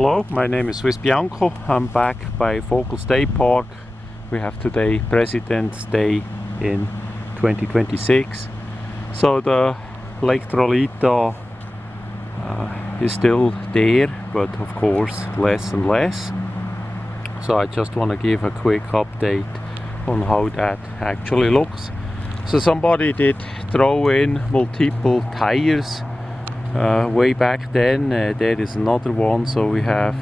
Hello, my name is Swiss Bianco. I'm back by Vogel State Park. We have today President's Day in 2026. So the Lake Trahlyta is still there, but of course less and less. So I just want to give a quick update on how that actually looks. So somebody did throw in multiple tires way back then. There is another one, so we have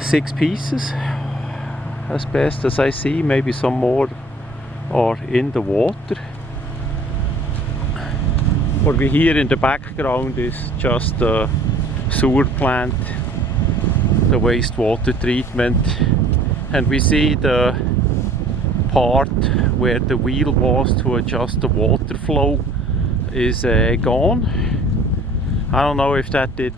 6 pieces as best as I see. Maybe some more are in the water. What we hear in the background is just the sewer plant, the wastewater treatment, and we see the part where the wheel was to adjust the water flow is gone. I don't know if that did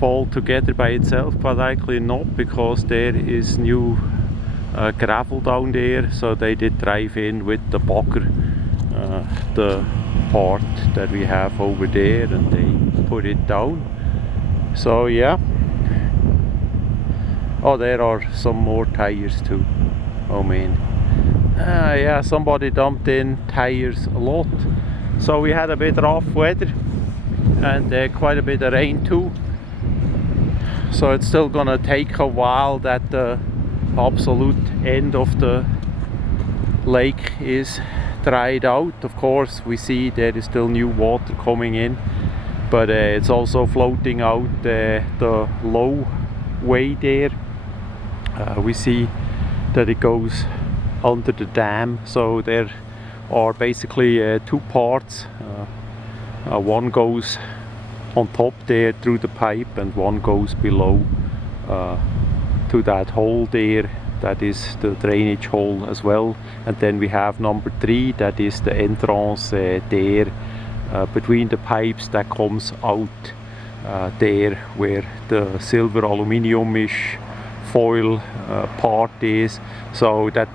fall together by itself, but likely not, because there is new gravel down there, so they did drive in with the bugger the part that we have over there, and they put it down. So yeah. Oh, there are some more tires too. Oh man. Yeah, somebody dumped in tires a lot. So we had a bit rough weather and quite a bit of rain too. So it's still gonna take a while that the absolute end of the lake is dried out. Of course, we see there is still new water coming in, but it's also floating out the low way there. We see that it goes under the dam, so there are basically 2 parts. One goes on top there through the pipe, and one goes below to that hole there. That is the drainage hole as well. And then we have number 3, that is the entrance there between the pipes that comes out there where the silver aluminium-ish foil part is, so that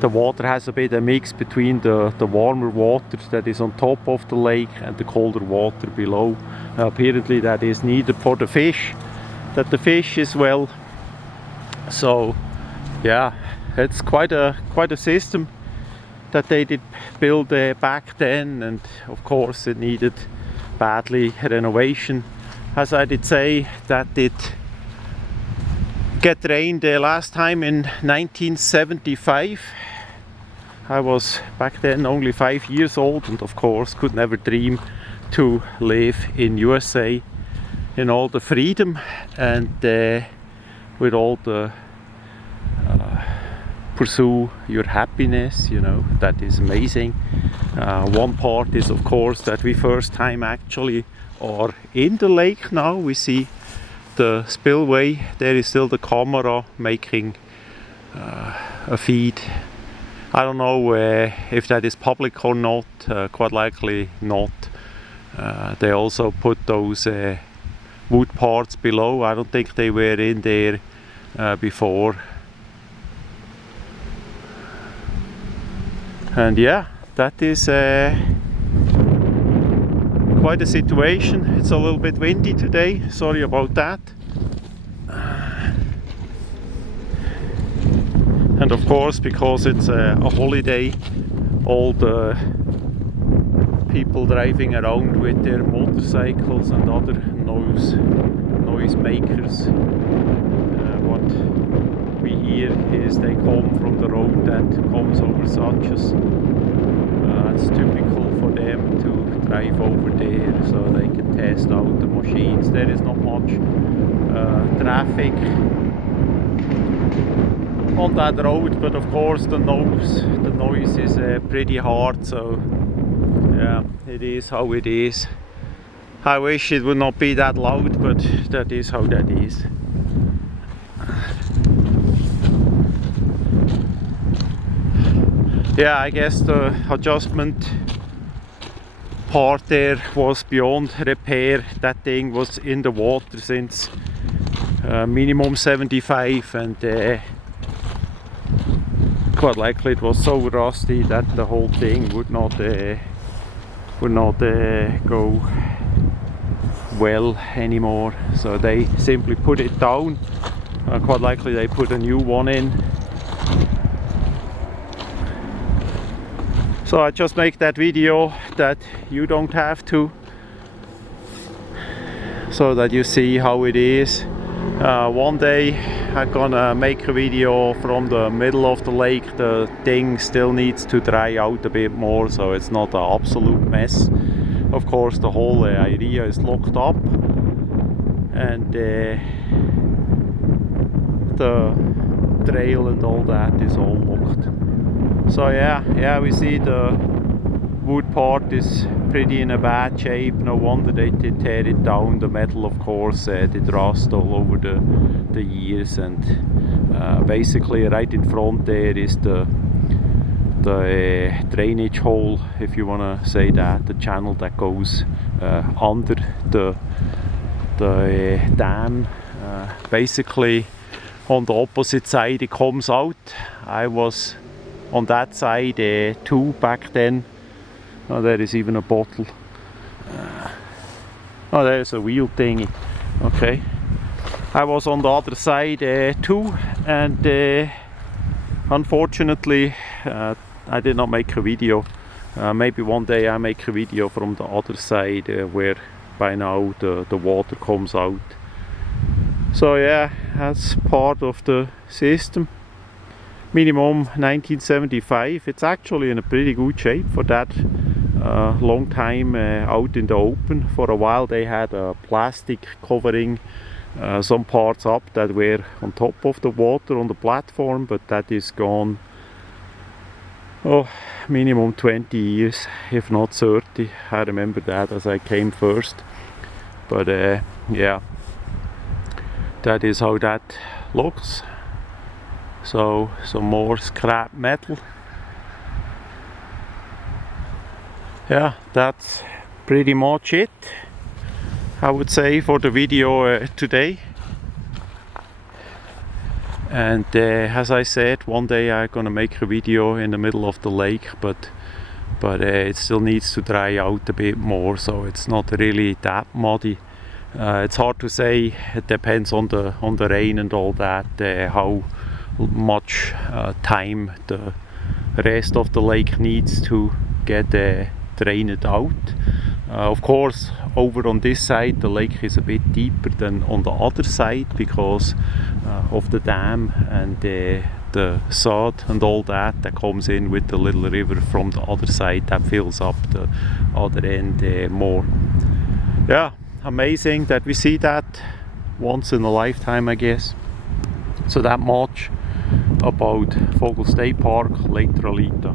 the water has a bit of mix between the warmer water that is on top of the lake and the colder water below. Apparently that is needed for the fish, that the fish is well. So yeah, it's quite a system that they did build back then, and of course it needed badly renovation. As I did say, that did get rained last time in 1975. I was back then only 5 years old, and of course could never dream to live in USA in all the freedom and with all the pursue your happiness, you know. That is amazing. One part is of course that we first time actually are in the lake now. We see the spillway. There is still the camera making a feed. I don't know if that is public or not, quite likely not. They also put those wood parts below. I don't think they were in there before. And yeah, that is quite a situation. It's a little bit windy today, sorry about that. And of course, because it's a holiday, all the people driving around with their motorcycles and other noise makers, what we hear is they come from the road that comes over Suches. It's typical for them to drive over there so they can test out the machines. There is not much traffic on that road, but of course the noise is pretty hard. So yeah, it is how it is. I wish it would not be that loud, but that is how that is. Yeah, I guess the adjustment part there was beyond repair. That thing was in the water since minimum 75, and quite likely it was so rusty that the whole thing would not go well anymore, so they simply put it down. Quite likely they put a new one in. So I just make that video that you don't have to, so that you see how it is. One day I'm gonna make a video from the middle of the lake. The thing still needs to dry out a bit more, so it's not an absolute mess. Of course, the whole area is locked up, and the trail and all that is all locked. So yeah, we see the wood part is pretty in a bad shape. No wonder they did tear it down. The metal, of course, did rust all over the years, and basically right in front there is the drainage hole, if you want to say that, the channel that goes under the dam. Basically on the opposite side it comes out. I was on that side too back then. Oh, there is even a bottle. Oh, there's a wheel thingy. Okay, I was on the other side too, and unfortunately I did not make a video. Maybe one day I make a video from the other side where by now the water comes out. So yeah, that's part of the system. Minimum 1975. It's actually in a pretty good shape for that long time out in the open. For a while they had a plastic covering some parts up that were on top of the water on the platform, but that is gone. Oh, minimum 20 years, if not 30. I remember that as I came first. But yeah, that is how that looks. So some more scrap metal. Yeah, that's pretty much it, I would say, for the video today. And as I said, one day I'm gonna make a video in the middle of the lake, but it still needs to dry out a bit more, so it's not really that muddy. It's hard to say. It depends on the rain and all that, how much time the rest of the lake needs to get drained out. Of course, over on this side the lake is a bit deeper than on the other side because of the dam and the sod and all that comes in with the little river from the other side that fills up the other end more. Yeah, amazing that we see that once in a lifetime, I guess. So that much about Vogel State Park, Lake Trahlyta.